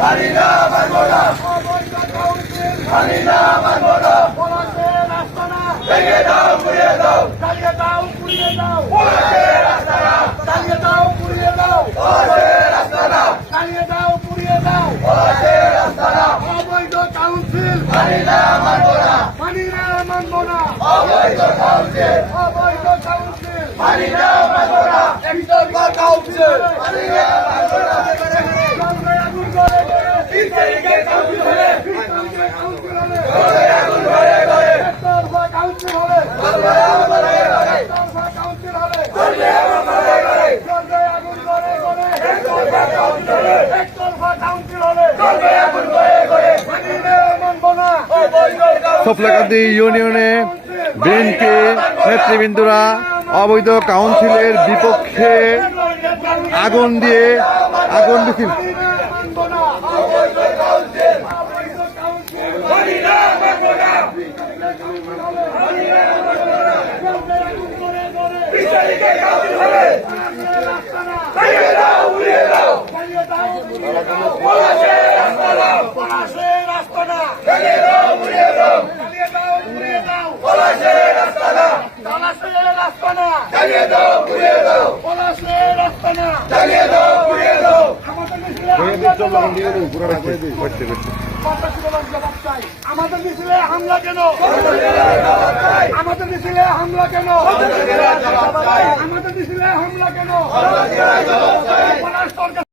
মানি না মানবো না মানি না মানবো না পলাশের আস্তানা ভেঙে দাও দাও চালিয়ে দাও পুড়িয়ে দাও। পলাশের চালিয়ে দাও পুড়িয়ে দাও পলাশের আস্তানা চালিয়ে দাও পুড়িয়ে দাও পলাশের আস্তানা অবৈধ কাউন্সিল। মানি না মানবো না মানি না মানবো না অবৈধ কাউন্সিল। অবৈধ কাউন্সিল। মানি না মানবো না একতরফা কাউন্সিল। মানি না মানবো না সফলাকান্দি ইউনিয়নে বিএনপি নেতৃবৃন্দরা অবৈধ কাউন্সিলের বিপক্ষে আগুন দিয়ে আগুন মিছিল না মানবো না অবৈধ কাউন্সিল অবৈধ কাউন্সিল মানি না মানবো না চলবে আগুন করে করে তিন তারিখে কাউন্সিল হলে পলাশের আস্তানা ভেঙে দাও ঘুরিয়ে দাও চালিয়ে দাও পুড়িয়ে দাও পলাশের আস্তানা পলাশের আস্তানা ভেঙে দাও ঘুরিয়ে দাও চালিয়ে দাও পুড়িয়ে দাও পলাশের আস্তানা পলাশের আস্তানা চালিয়ে দাও ঘুরিয়ে দাও। পলাশের আস্তানা দাও দাও। আমাদের মিছিলে হামলা কেন আমাদের মিছিলে হামলা কেন? আমাদের মিছিলে হামলা কেন? আমাদের মিছিলে হামলা কেন? পলাশ সরকার